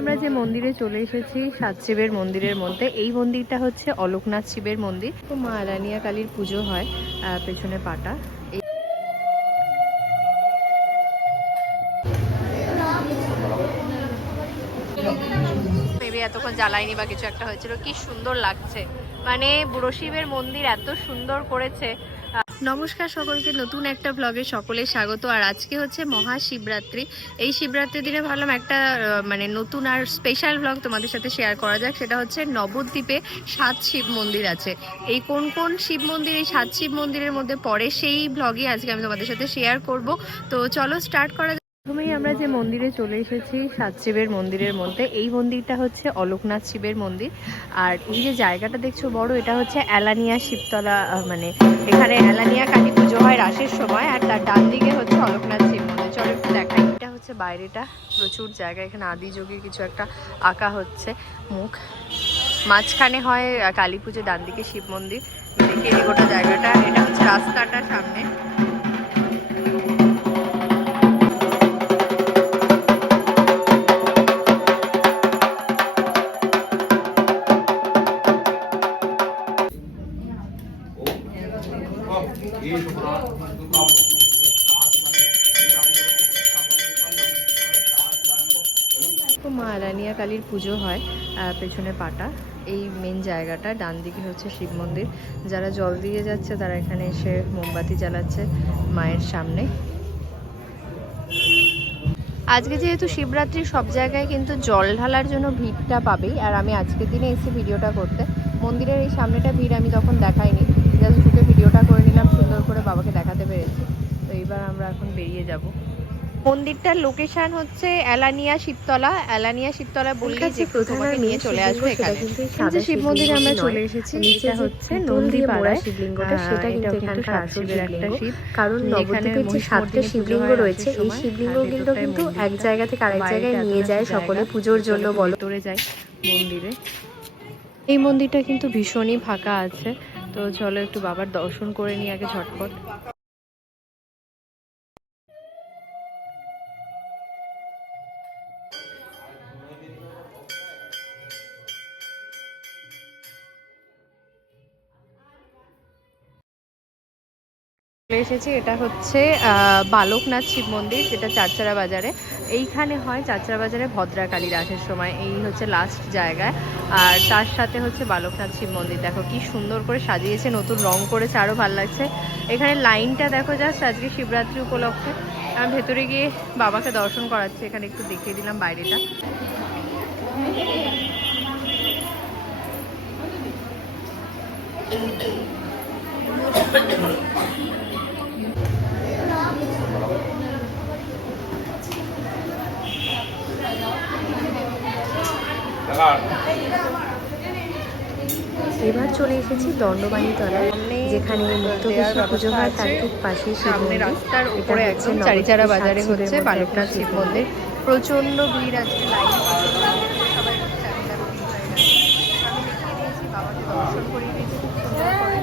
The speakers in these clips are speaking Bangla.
আমরা যে মন্দিরে চলে এসেছি, সাত শিবের মন্দিরের মধ্যে, এই মন্দিরটা হচ্ছে অলোকনাথ শিবের মন্দির। তো মা আলানিয়া কালীর পুজো হয় পেছনে পাটা। এতক্ষণ জ্বালায়নি বা কিছু একটা হয়েছিল। কি সুন্দর লাগছে। মানে বুড়ো শিবের মন্দির এত সুন্দর করেছে। নমস্কার সকলকে, নতুন একটা ব্লগে সকলে স্বাগত। আর আজকে হচ্ছে মহা শিবরাত্রি এই শিবরাত্রির দিনে ভাবলাম একটা মানে নতুন আর স্পেশাল ব্লগ তোমাদের সাথে শেয়ার করা যাক। সেটা হচ্ছে নবদ্বীপে সাত শিব মন্দির আছে। এই কোন কোন শিব মন্দির, এই সাত শিব মন্দিরের মধ্যে পড়ে সেই ব্লগই আজকে আমি তোমাদের সাথে শেয়ার করব। তো চলো স্টার্ট করা। প্রথমেই আমরা যে মন্দিরে চলে এসেছি, সাত শিবের মন্দিরের মধ্যে, এই মন্দিরটা হচ্ছে অলোকনাথ শিবের মন্দির। আর এই যে জায়গাটা দেখছ বড়, এটা হচ্ছে অ্যালানিয়া শিবতলা মানে এখানে অ্যালানিয়া কালী পুজো হয় রাসের সময়, আর তার ডান দিকে হচ্ছে অলোকনাথ শিব মন্দির। চলো একটু দেখাই। এটা হচ্ছে বাইরেটা, প্রচুর জায়গা, এখানে আদিযোগীর কিছু একটা আঁকা হচ্ছে মুখ। মাঝখানে হয় কালী পুজো, ডান দিকে শিব মন্দির। দিই গোটা জায়গাটা, এটা হচ্ছে রাস্তাটা সামনে। মা রানিয়া কালীর পুজো হয় পেছনে পাটা। এই মেন জায়গাটা, ডান দিকে হচ্ছে শিব মন্দির। যারা জল দিয়ে যাচ্ছে, তারা এখানে এসে মোমবাতি জ্বালাচ্ছে মায়ের সামনে। আজকে যেহেতু শিবরাত্রি, সব জায়গায় কিন্তু জল ঢালার জন্য ভিড়টা পাবেই। আর আমি আজকের দিনে এসে ভিডিওটা করতে, মন্দিরের এই সামনেটা ভিড় আমি তখন দেখাইনি। জাস্ট ঢুকে ভিডিওটা করে নিলাম সুন্দর করে বাবাকে দেখাতে পেরেছি। তো এইবার আমরা এখন বেরিয়ে যাব। মন্দিরটার লোকেশন হচ্ছে এলানিয়া শিবতলা। এলানিয়া শিবতলা বললে যে তোমাকে নিয়ে চলে আসবে এখানে। শিব মন্দিরে আমরা চলে এসেছি এটা হচ্ছে নন্দী পাড়ায় শিবলিঙ্গটা সেটা কিন্তু এখানকার আসল একটা শিবলিঙ্গ। শিব কারণ এখানে নবদ্বীপের যে সাতটা শিবলিঙ্গ রয়েছে এই শিবলিঙ্গগুলো কিন্তু এক জায়গা থেকে আরেক জায়গায় নিয়ে যায় সকলে পুজোর জন্য বলো। যায় মন্দিরে। এই মন্দিরটা কিন্তু ভীষণই ফাঁকা আছে। তো চলো একটু বাবার দর্শন করে নিই আগে ঝটপট। এসেছি, এটা হচ্ছে বালকনাথ শিব মন্দির, যেটা চারচারা বাজারে। এইখানে হয় চারচারা বাজারে ভদ্রাকালী রাসের সময়, এই হচ্ছে লাস্ট জায়গায়। আর তার সাথে হচ্ছে বালকনাথ শিব মন্দির। দেখো কি সুন্দর করে সাজিয়েছে, নতুন রং করেছে আরও ভালো লাগছে। এখানে লাইনটা দেখো জাস্ট আজকে শিবরাত্রি উপলক্ষে। আমি ভেতরে গিয়ে বাবাকে দর্শন করাচ্ছি, এখানে একটু দেখিয়ে দিলাম বাইরেটা। এবার চলে এসেছি দণ্ডবাণী তলায় যেখানে মুক্তকেশ্বর পুজো হয় তার ঠিক পাশেই শিব রাস্তার উপরে একদম চারিচারা বাজারে হচ্ছে বালকনাথ শিব মন্দির। প্রচণ্ড ভিড় আজকে লাইন। সবাই হচ্ছে একটা ভিড় গেছে। আমি দেখিয়ে দিয়েছি বাবাকে দর্শন করিয়ে দিয়েছি খুব সুন্দর করে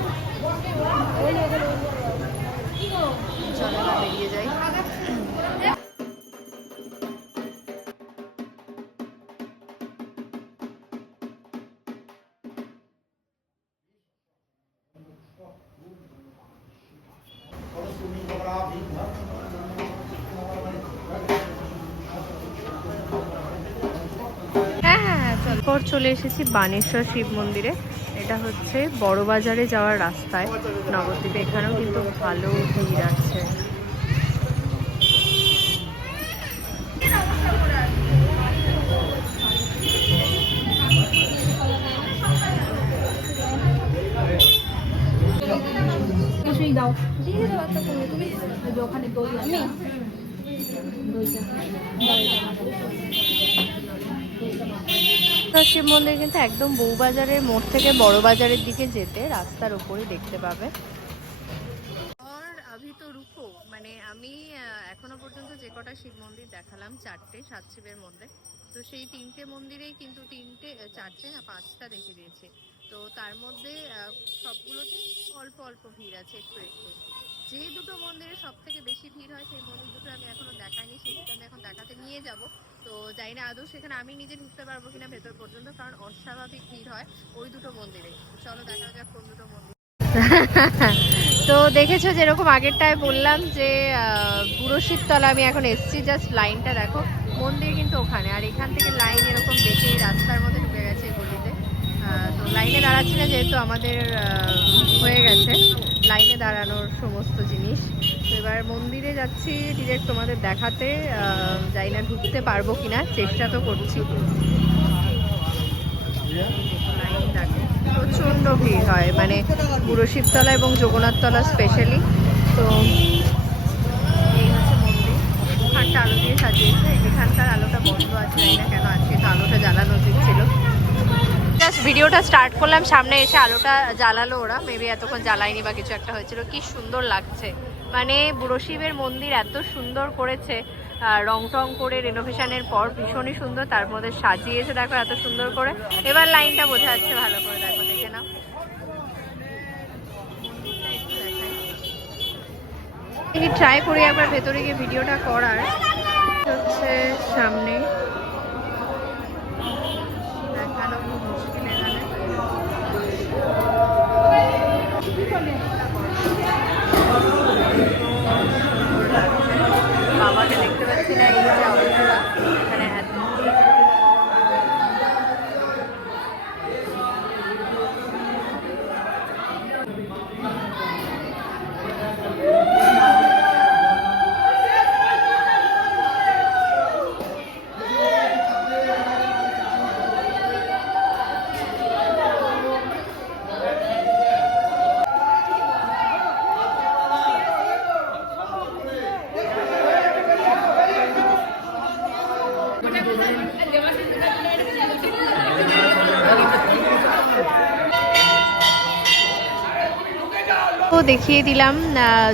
চলো বেরিয়ে যাই। পর চলে। এসেছি বানেশ্বর শিব মন্দিরে। এটা হচ্ছে বড় বাজারে যাওয়ার রাস্তায়। নবদ্বীপে এখানেও কিন্তু ভালো ভিড় আছে। কিছুই দাও। দিয়ে শিব মন্দির কিন্তু একদম বউবাজারের মোড় থেকে বড় বাজারের দিকে যেতে রাস্তার ওপরে দেখতে পাবে। আমি তো রুখো মানে আমি এখনও পর্যন্ত যে কটা শিব মন্দির দেখালাম চারটে সাত শিবের মধ্যে তো সেই তিনটে মন্দিরেই কিন্তু তিনটে চারটে না পাঁচটা দেখে দিয়েছি। তো তার মধ্যে সবগুলোতে অল্প অল্প ভিড় আছে একটু একটু। যে দুটো মন্দিরে সব থেকে বেশি ভিড় হয় সেই মন্দির দুটো আমি এখনও দেখাইনি সেই দুটো আমি এখন দেখাতে নিয়ে যাব। তো জানি না আদৌ সেখানে আমি নিজে ঢুকতে পারব কিনা ভেতর পর্যন্ত কারণ অস্বাভাবিক ভিড় হয় ওই দুটো মন্দিরে। চলো দেখা যাক কোন দুটো মন্দির। তো দেখেছ যেরকম আগেরটায় বললাম যে বুড়ো শিবতলা আমি এখন এসছি জাস্ট লাইনটা দেখো। মন্দির কিন্তু ওখানে আর এখান থেকে লাইন এরকম বেঁকে রাস্তার মধ্যে ঢুকে গেছে আহ, তো লাইনে দাঁড়াচ্ছি না যেহেতু আমাদের হয়ে গেছে। লাইনে দাঁড়ানোর সমস্ত জিনিস। তো এবার মন্দিরে যাচ্ছি ডিরেক্ট তোমাদের দেখাতে। জানি না ঢুকতে পারব কিনা, চেষ্টা তো করছি। প্রচণ্ড ভিড় হয় মানে পুরো শিবতলা এবং জগন্নাথতলা স্পেশালি তো এই হচ্ছে মন্দির। ওখানটা আলো দিয়ে সাজিয়েছে। এখানকার আলোটা বন্ধ আছে না কেন আজকে তো আলোটা জ্বালানো উচিত ছিল। ভিডিওটা স্টার্ট করলাম, সামনে এসে আলোটা জ্বালালো ওরা। মেবি এতক্ষণ জ্বালায়নি বা কিছু একটা হয়েছিল। কি সুন্দর লাগছে। মানে বুড়ো শিবের মন্দির এত সুন্দর করেছে। রং টং করে রেনোভেশনের পর ভীষণই সুন্দর, তার মধ্যে সাজিয়েছে দেখো এত সুন্দর করে। এবার লাইনটা বোঝা যাচ্ছে, ভালো করে দেখো, দেখে নাও। ট্রাই করি একবার, ভেতরে গিয়ে ভিডিওটা করার। হচ্ছে সামনে। বাবাকে দেখতে পাচ্ছি না এই দেখিয়ে দিলাম।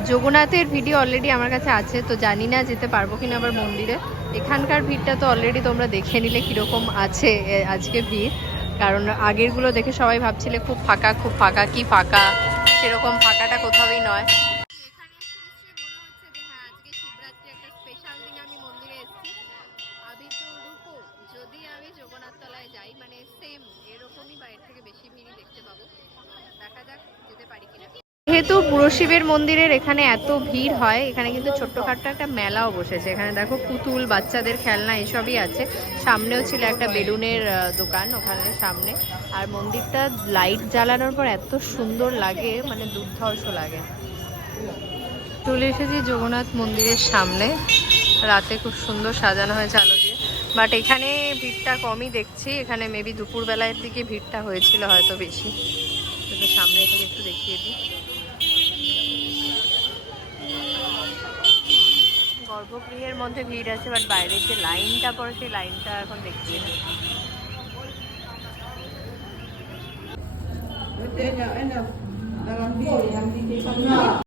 যোগনাথের ভিডিও অলরেডি আমার কাছে আছে, তো জানি না যেতে পারব কিনা আবার মন্দিরে। এখানকার ভিড়টা তো অলরেডি তোমরা দেখে নিলে কীরকম আছে আজকে ভিড়। কারণ আগেরগুলো দেখে সবাই ভাবছিলে, খুব ফাঁকা খুব ফাঁকা, কি ফাঁকা? সেরকম ফাঁকাটা কোথাওই নয়। যেহেতু পুরো শিবের মন্দিরের এখানে এত ভিড় হয়, এখানে কিন্তু ছোট্টখাট্ট একটা মেলাও বসেছে। এখানে দেখো পুতুল, বাচ্চাদের খেলনা, এসবই আছে। সামনেও ছিল একটা বেলুনের দোকান ওখানে সামনে। আর মন্দিরটা লাইট জ্বালানোর পর এত সুন্দর লাগে মানে দুর্ধর্ষ লাগে। চলে এসেছি জগন্নাথ মন্দিরের সামনে। রাতে খুব সুন্দর সাজানো হয়েছে আলো দিয়ে। বাট এখানে ভিড়টা কমই দেখছি। এখানে মেবি দুপুরবেলার দিকে ভিড়টা হয়েছিল হয়তো বেশি। সামনে থেকে একটু দেখিয়ে দিই। গর্ভগৃহের মধ্যে ভিড় আছে বাট বাইরে যে লাইনটা পড়ে সেই লাইনটা এখন দেখছি না